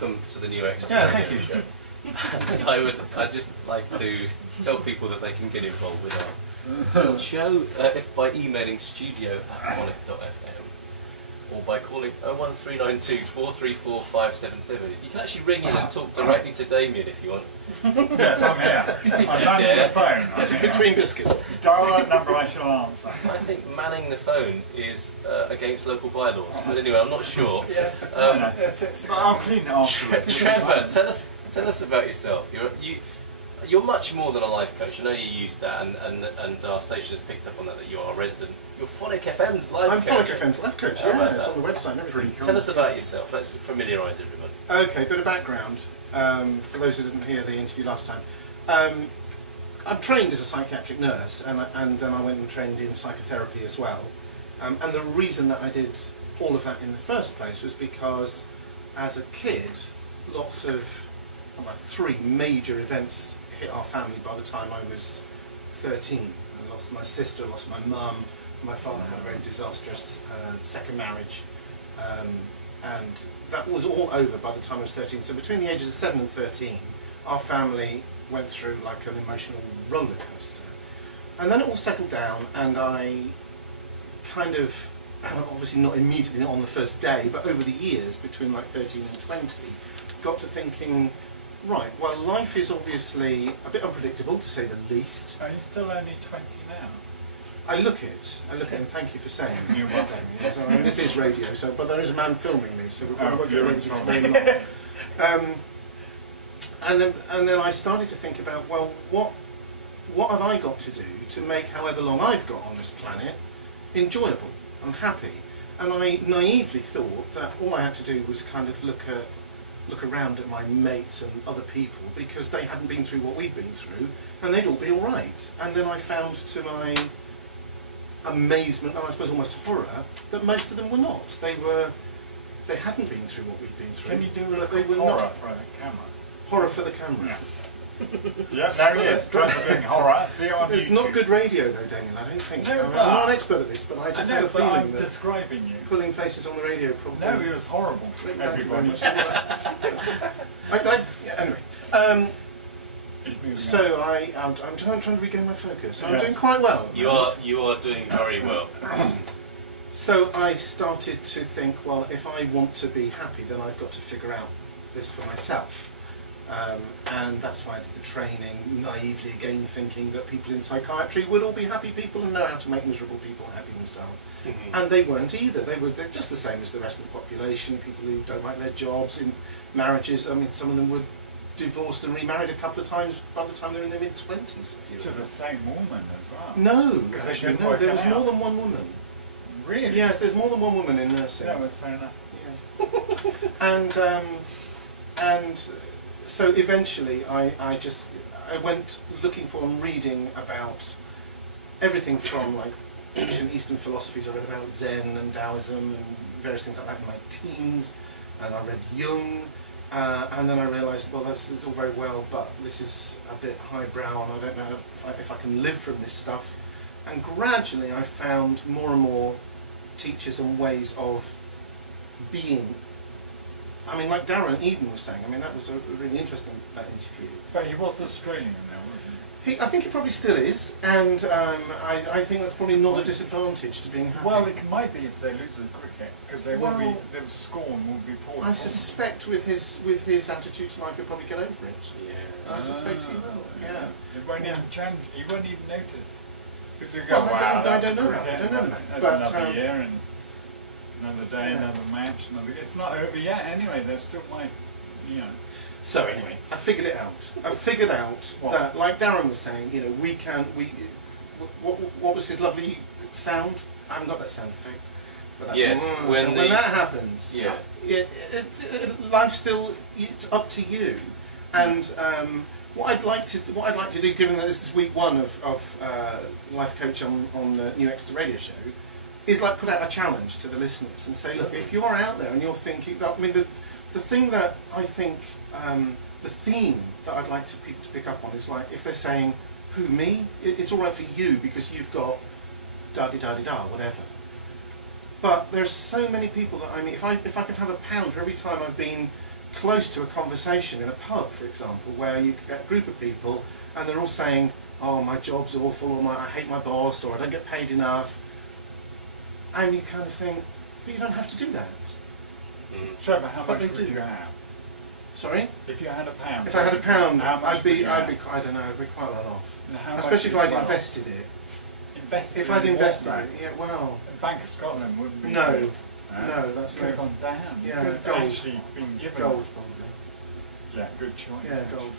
welcome to the new Exeter thank you. show. I'd just like to tell people that they can get involved with our show by emailing studio@phonic.fm or by calling 01392 434 577. You can actually ring in and talk directly to Damien if you want. Yes, I'm here. I'm manning the phone. Between biscuits. Dial that number, I shall answer. I think manning the phone is against local bylaws, but anyway, I'm not sure. Yes. I'll clean it afterwards. Trevor, tell us about yourself. You're much more than a life coach. I know you used that, and our station has picked up on that. That you're our resident. You're Phonic FM's life coach. I'm Phonic FM's life coach. Yeah, it's on the website and everything. Tell us about yourself. Let's familiarise everyone. Okay, bit of background for those who didn't hear the interview last time. I'm trained as a psychiatric nurse, and then I went and trained in psychotherapy as well. And the reason that I did all of that in the first place was because, as a kid, lots of about 3 major events hit our family by the time I was 13. I lost my sister, lost my mum, my father had a very disastrous second marriage, and that was all over by the time I was 13. So between the ages of 7 and 13, our family went through like an emotional roller coaster. And then it all settled down, and I kind of, obviously not immediately on the first day, but over the years between like 13 and 20, got to thinking, right, well, life is obviously a bit unpredictable, to say the least. Are you still only 20 now? I look it, and thank you for saying that, Damien. So, I mean, this is radio, but there is a man filming me, so we've got to get ready for very long. And then I started to think about, well, what have I got to do to make however long I've got on this planet enjoyable and happy? And I naively thought that all I had to do was kind of look around at my mates and other people, because they hadn't been through what we'd been through, and they'd all be all right. And then I found, to my amazement, and I suppose almost horror, that most of them were not. They hadn't been through what we'd been through. Can you do a little horror for the camera? Horror for the camera. Yeah. Yeah, there he is, doing horror. See you on It's YouTube. not good radio though, Damien, I don't think. No, I'm not an expert at this, but I just have a feeling I'm that describing you. pulling faces on the radio probably... No, he was horrible. Thank you very Everybody. much. Anyway, He's so I'm trying to regain my focus. I'm Yes. doing quite well. You are doing very well. So I started to think, well, if I want to be happy, then I've got to figure out this for myself. And that's why I did the training, naively again thinking that people in psychiatry would all be happy people and know how to make miserable people happy themselves. And they weren't either. They're just the same as the rest of the population, people who don't like their jobs, in marriages. I mean, some of them were divorced and remarried a couple of times by the time they're in their mid-20s. to the same woman as well. No, Because they actually, couldn't no, work there it was out. more than one woman. Really? Yes, there's more than one woman in nursing. That was fair enough. Yeah. And so eventually I went looking for and reading about everything from like ancient Eastern philosophies. I read about Zen and Taoism and various things like that in my teens, and I read Jung, and then I realised, well, it's all very well, but this is a bit highbrow, and I don't know if I can live from this stuff. And gradually I found more and more teachers and ways of being. I mean, like Darren Eden was saying, I mean, that was really interesting, that interview. But he was Australian now, wasn't he? I think he probably still is, and I think that's probably not a disadvantage to being happy. Well, it might be if they lose the cricket, because their scorn will be poor. I suspect with his attitude to life, he'll probably get over it. Yeah. I suspect he will, yeah. It won't even change, he won't even notice. Because he'll go, Well, wow, I don't that's know that, cricket, I don't know that. That's But, another year, and another day, another match, it's not over yet anyway, there's still like, you know. So anyway, I figured it out. I figured out that, like Darren was saying, you know, what was his lovely sound? I haven't got that sound effect. But that, Yes, when that happens, yeah, life still, it's up to you. And what I'd like to do, given that this is week 1 of Life Coach on the New Exeter radio show, is like put out a challenge to the listeners and say, look, if you're out there and you're thinking, I mean, the thing that I think, the theme that I'd like people to pick up on is like, if they're saying, who, me? It's all right for you because you've got da-di-da-di-da, whatever. But there's so many people that, I mean, if I could have £1 for every time I've been close to a conversation in a pub, for example, where you get a group of people and they're all saying, oh, my job's awful, or I hate my boss, or I don't get paid enough. And you kind of think, but you don't have to do that. Trevor, how But much they would do. you have? Sorry? If you had a pound. If I had a pound, how much I'd be, would you have? I don't know, I'd be quite a lot off. And how much Especially if is I'd well? invested it. Invested If I'd in invested what, it, yeah, well, the Bank of Scotland wouldn't be. no, good. no, that's Could have no, gone down. You Yeah, could have gold. actually been given. gold probably. Yeah, good choice. Yeah, actually. gold.